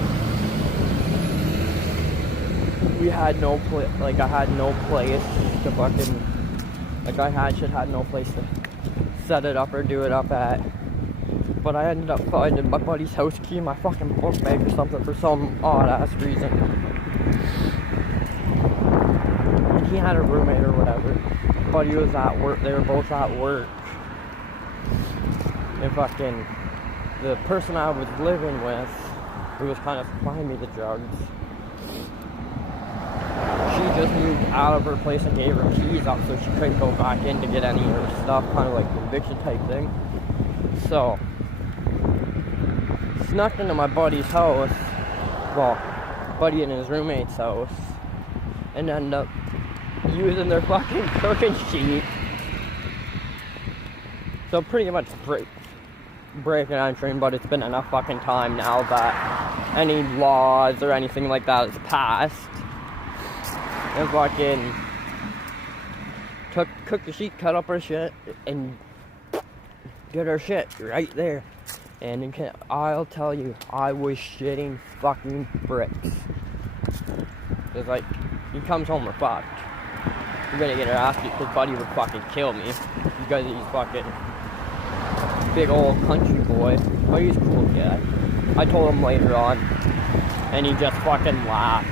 we had no I had no place to fucking, like I had no place to set it up or do it up at. But I ended up finding my buddy's house key in my fucking book bag or something for some odd ass reason. And he had a roommate or whatever. Buddy was at work, they were both at work. And fucking, the person I was living with, who was kind of supplying me the drugs, she just moved out of her place and gave her keys up so she couldn't go back in to get any of her stuff, kind of like conviction type thing. So, snuck into my buddy's house, well, buddy and his roommate's house, and ended up using their fucking cooking sheet. So pretty much break and entering, but it's been enough fucking time now that any laws or anything like that is passed. And fucking cooked the sheet, cut up her shit, and did her shit right there. And I'll tell you, I was shitting fucking bricks. It's like, he comes home, we're fucked. You're gonna get her ass beat because buddy would fucking kill me because he's fucking big old country boy. But he's a cool guy. I told him later on, and he just fucking laughed.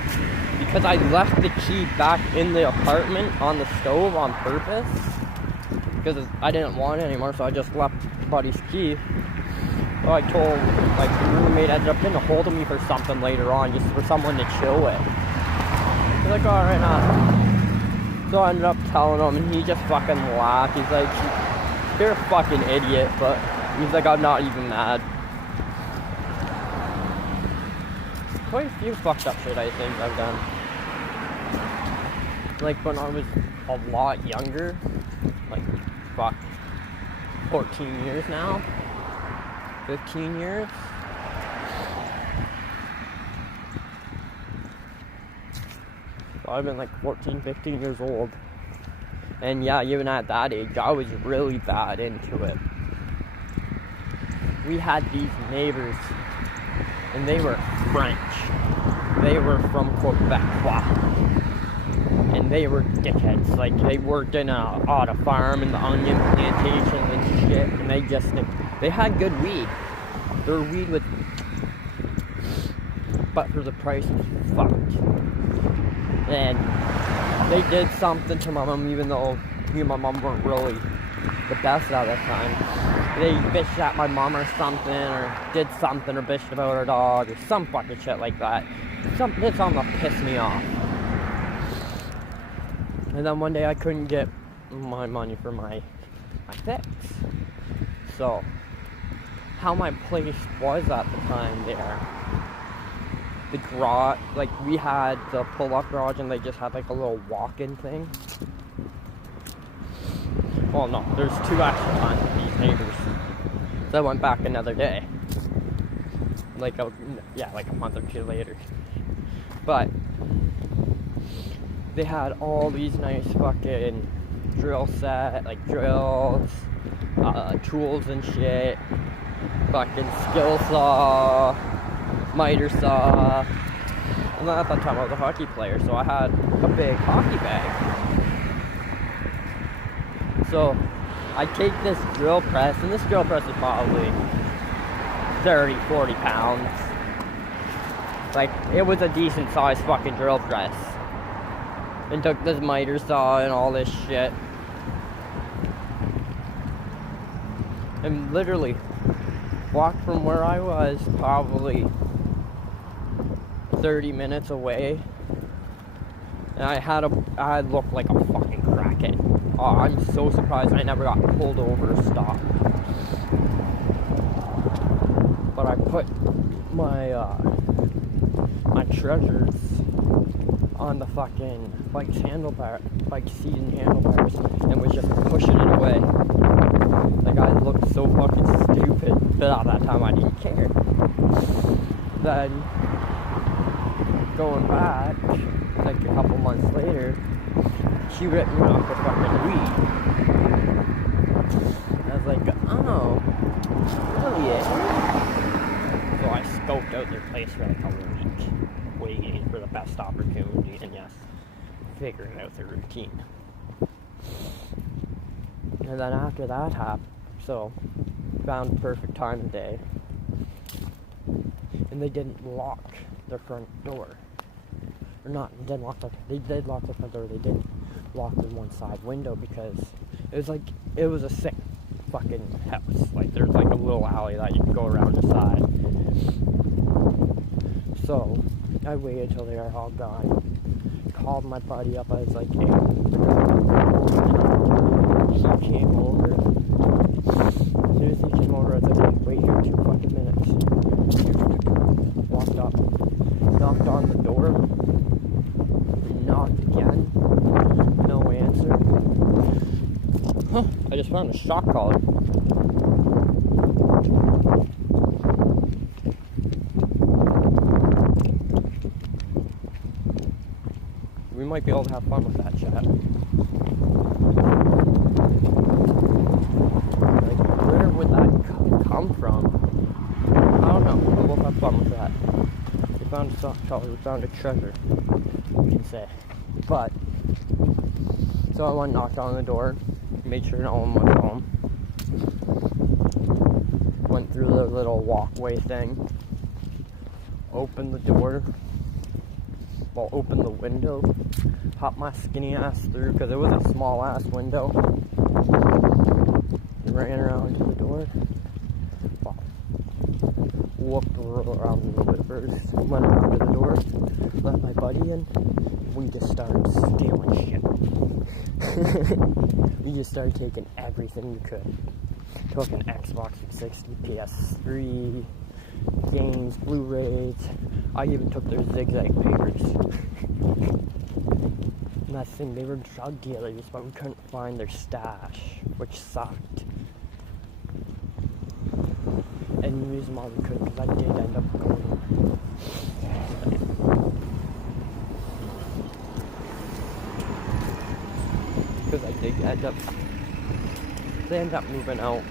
Because I left the key back in the apartment on the stove on purpose. Because I didn't want it anymore, so I just left buddy's key. So I told, like, the roommate ended up getting a hold of me for something later on, just for someone to chill with. He's like, alright, So I ended up telling him, and he just fucking laughed. He's like, you're a fucking idiot, but he's like, I'm not even mad. Quite a few fucked up shit I think I've done. Like when I was a lot younger, like, fuck, 14 years now, 15 years. So I've been like 14, 15 years old. And yeah, even at that age, I was really bad into it. We had these neighbors, and they were French. They were from Quebec, and they were dickheads. Like, they worked in on a farm in the onion plantations and shit, and they had good weed. Their weed was, but for the price was fucked. And they did something to my mom, even though me and my mom weren't really the best at that time. They bitched at my mom or something, or did something, or bitched about her dog, or some fucking shit like that. Did something that pissed me off. And then one day I couldn't get my money for my fix. So, how my place was at the time there, the garage, like, we had the pull-up garage, and they just had like a little walk-in thing. Well, no, there's two actual times with these neighbors. So I went back another day. Like a month or two later. But they had all these nice fucking drill set, like drills, tools and shit. Fucking skill saw, miter saw. And then at that time I was a hockey player, so I had a big hockey bag. So I take this drill press, and this drill press is probably 30, 40 pounds. Like, it was a decent sized fucking drill press. and took this miter saw and all this shit. And literally walked from where I was probably 30 minutes away. And I looked like a fucking crackhead. Oh, I'm so surprised I never got pulled over or stopped. But I put my my treasures on the fucking bike's seat and handlebars, and was just pushing it away. The guy looked so fucking stupid, but at that time I didn't care. Then going back, like a couple months later, she ripped me off the fucking weed. I was like, oh, really? Eh? So I scoped out their place for like a week, waiting for the best opportunity, and yes, figuring out the routine. And then after that happened, so found the perfect time of day, and they didn't lock their front door. Or not, they did lock the front door, they didn't lock the one side window, because it was a sick fucking house. Like, there's like a little alley that you can go around the side. So I waited till they were all gone, called my buddy up. I was like, hey, he came over. As soon as he came over, I was like, wait here 2 fucking minutes. Walked up, knocked on the door, knocked again, no answer. Huh, I just found a shock collar. We might be able to have fun with that chat. Like, where would that come from? I don't know, but we'll have fun with that. We found a shock collar, we found a treasure, we can say. But, so I went and knocked on the door, made sure no one was home. Went through the little walkway thing, opened the door, well, opened the window, popped my skinny ass through, because it was a small ass window. Ran around to the door, looked around the rivers, went around to the door, let my buddy in. We just started stealing shit. We just started taking everything we could. Took an Xbox 360, PS3, games, Blu-rays. I even took their zigzag papers. And that's the thing, they were drug dealers, but we couldn't find their stash, which sucked. And the reason why we couldn't, because I did end up going. Because I did end up, they ended up moving out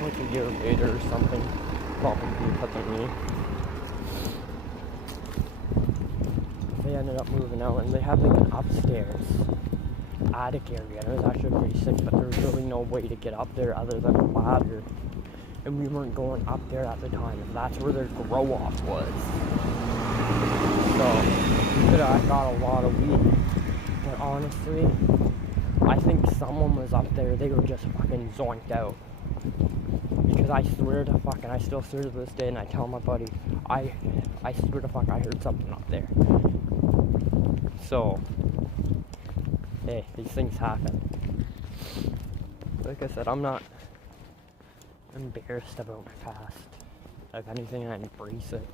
like a year later or something, probably because of me. They ended up moving out, and they had like an upstairs attic area, and it was actually pretty sick, but there was really no way to get up there other than a ladder. And we weren't going up there at the time, and that's where their grow-off was. So, we could have got a lot of weed. But honestly, I think someone was up there, they were just fucking zoinked out. Because I swear to fuck, and I still swear to this day, and I tell my buddy, I swear to fuck, I heard something up there. So, hey, these things happen. Like I said, I'm not embarrassed about my past. If anything, I embrace it.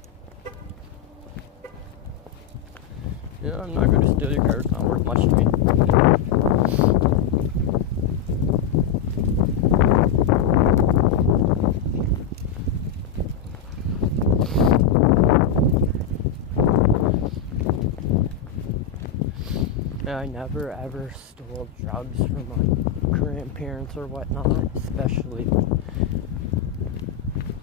Yeah, I'm not going to steal your car, it's not worth much to me. I never ever stole drugs from my grandparents or whatnot, especially.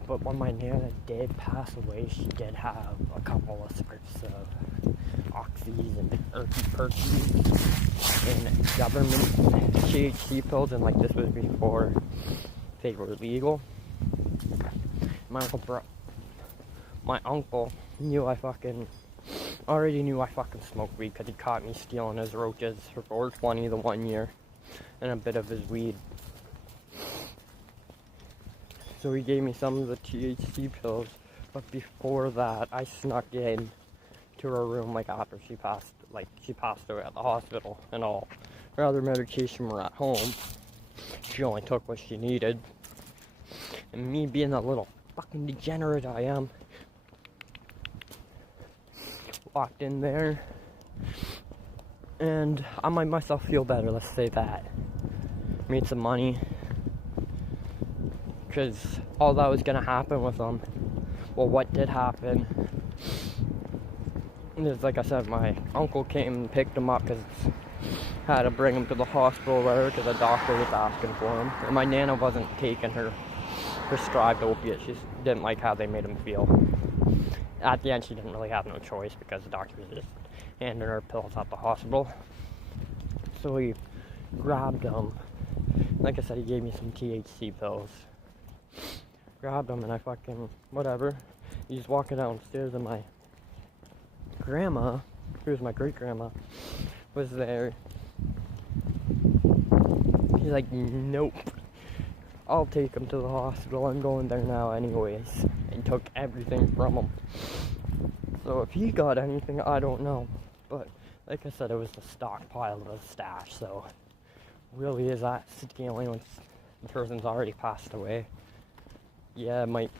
But when my nana did pass away, she did have a couple of scripts of oxys and perkies and government THC pills, and like this was before they were legal. My uncle knew I fucking already knew I fucking smoked weed because he caught me stealing his roaches for $4.20 the one year and a bit of his weed. So he gave me some of the THC pills, but before that, I snuck in to her room like after she passed away at the hospital, and all her other medication were at home. She only took what she needed. And me being the little fucking degenerate I am, walked in there, and I made myself feel better, let's say that. Made some money, because all that was gonna happen with them. Well, what did happen is, like I said, my uncle came and picked him up because had to bring him to the hospital because the doctor was asking for him. And my nana wasn't taking her prescribed opiate. She didn't like how they made him feel. At the end, she didn't really have no choice because the doctor was just handing her pills at the hospital. So we grabbed him. Like I said, he gave me some THC pills. Grabbed him and I fucking, whatever. He's walking downstairs and my grandma, who was my great-grandma, was there. He's like, nope. I'll take him to the hospital. I'm going there now anyways. And took everything from him. So if he got anything, I don't know. But like I said, it was the stockpile of a stash. So really, is that stealing when the person's already passed away? Yeah, it might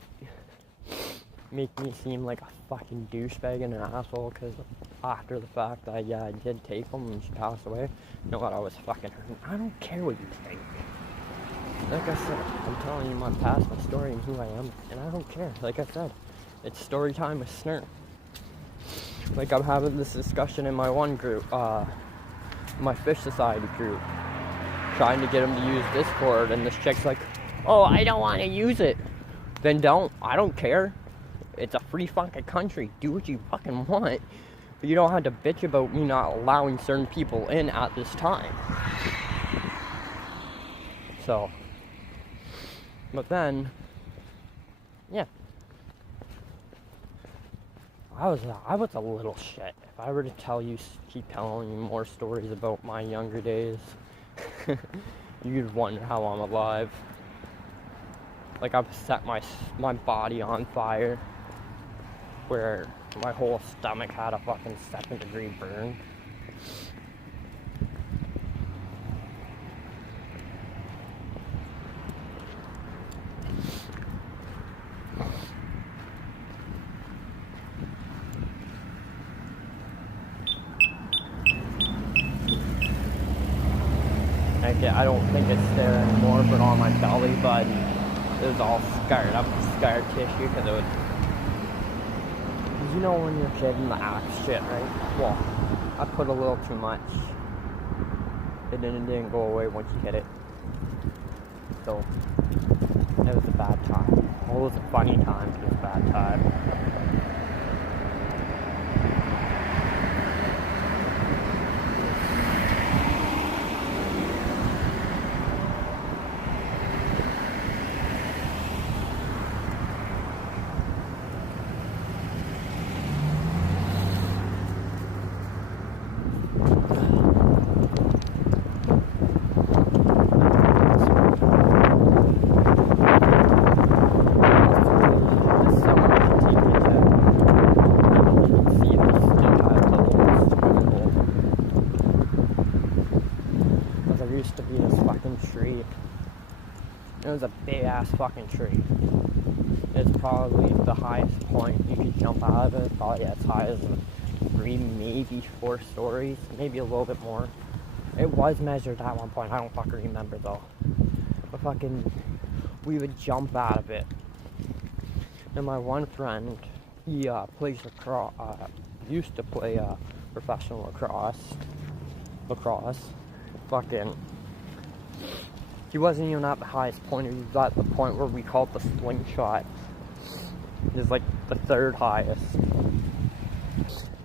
make me seem like a fucking douchebag and an asshole, because after the fact that, yeah, I did take him and she passed away. You know what, I was fucking hurting. I don't care what you think. Like I said, I'm telling you my past, my story, and who I am, and I don't care. Like I said, it's story time with Snirt. Like, I'm having this discussion in my one group, my Fish Society group, trying to get him to use Discord, and this chick's like, oh, I don't want to use it. Then don't. I don't care. It's a free fucking country. Do what you fucking want. But you don't have to bitch about me not allowing certain people in at this time. So, but then, yeah. I was a little shit. If I were to keep telling you more stories about my younger days, you'd wonder how I'm alive. Like, I've set my body on fire, where my whole stomach had a fucking 2nd-degree burn. I don't think it's there anymore, but on my belly button, it was all scarred up with scar tissue, because it was, you know when you're a kid and the axe shit, right? Well, I put a little too much. It didn't go away once you hit it. So, it was a bad time. Well, it was a funny time, but it was a bad time. It was a big ass fucking tree. It's probably the highest point you could jump out of it, probably as high as 3, maybe 4 stories, maybe a little bit more. It was measured at one point, I don't fucking remember though. But we would jump out of it. And my one friend, he plays lacrosse, used to play professional lacrosse. He wasn't even at the highest point. He was at the point where we called the slingshot. It's like the 3rd highest.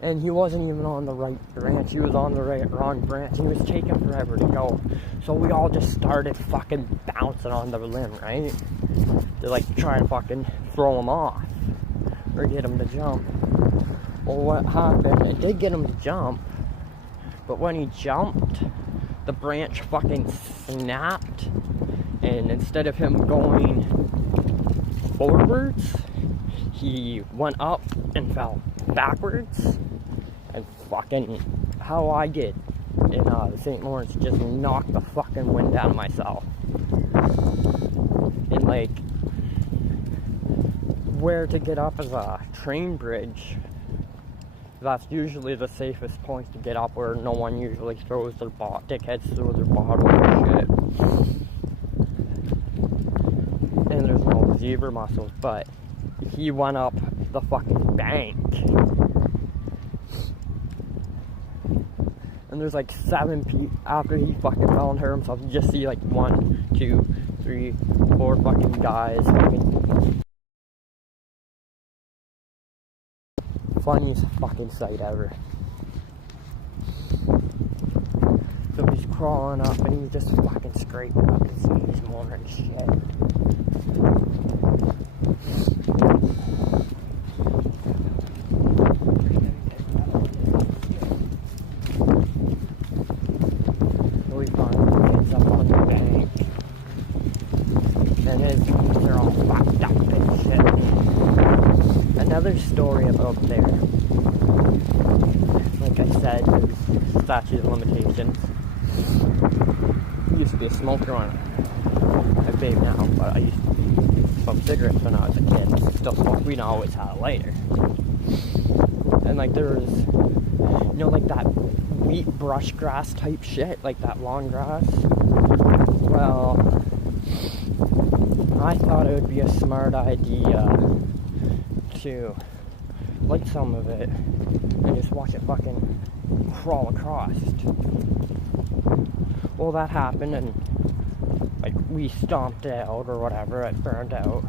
And he wasn't even on the right branch. He was on the wrong branch. He was taking forever to go. So we all just started fucking bouncing on the limb, right? To like try to fucking throw him off. Or get him to jump. Well, what happened, it did get him to jump, but when he jumped, the branch fucking snapped, and instead of him going forwards, he went up and fell backwards, and fucking how I did in St. Lawrence just knocked the fucking wind out of myself. And like, where to get up is a train bridge. That's usually the safest point to get up, where no one usually throws their dickheads through their bottle and shit. And there's no zebra mussels, but he went up the fucking bank. And there's like 7 people after he fucking fell and hurt himself. You just see like 1, 2, 3, 4 fucking guys. Fucking funniest fucking sight ever. So he's crawling up and he's just fucking scraping up his knees more and shit. So he finally gets up on the bank. And his knees are all fucked up and shit. Another story about there. Like I said, there's statute of limitations. I used to be a smoker on I vape now, but I used to smoke cigarettes when I was a kid. Still smoke weed, and I always had a lighter. And like there was, you know, like that wheat brush grass type shit, like that long grass. Well, I thought it would be a smart idea to light some of it and just watch it fucking crawl across. Well, that happened, and like we stomped it out or whatever, it burned out,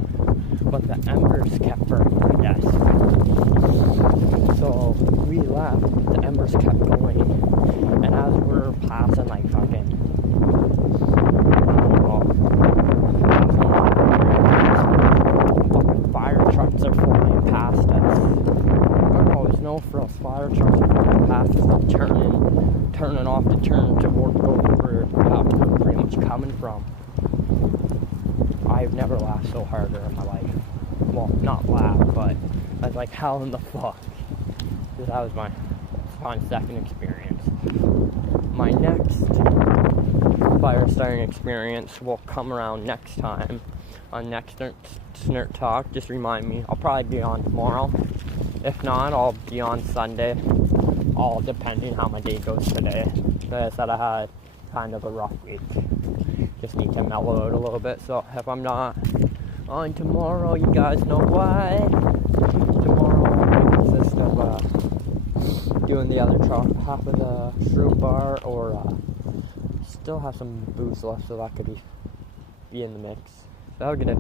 but the embers kept burning my desk. So we left, the embers kept going, and as we were passing like fucking, fucking fire trucks are flying past us. Oh, there's no frills, fire trucks are flying past us, turning off to turn towards where we're pretty much coming from. I've never laughed so harder in my life. Well, not laughed, but I was like, how in the fuck? Because that was my second experience. My next fire starting experience will come around next time on next Snirt Talk. Just remind me. I'll probably be on tomorrow. If not, I'll be on Sunday. All depending how my day goes today. Like I said, I had kind of a rough week. Just need to mellow out a little bit. So if I'm not on tomorrow, you guys know why. Tomorrow will consist of doing the other half of the shroom bar, or still have some booze left, so that could be in the mix. So I'll get it.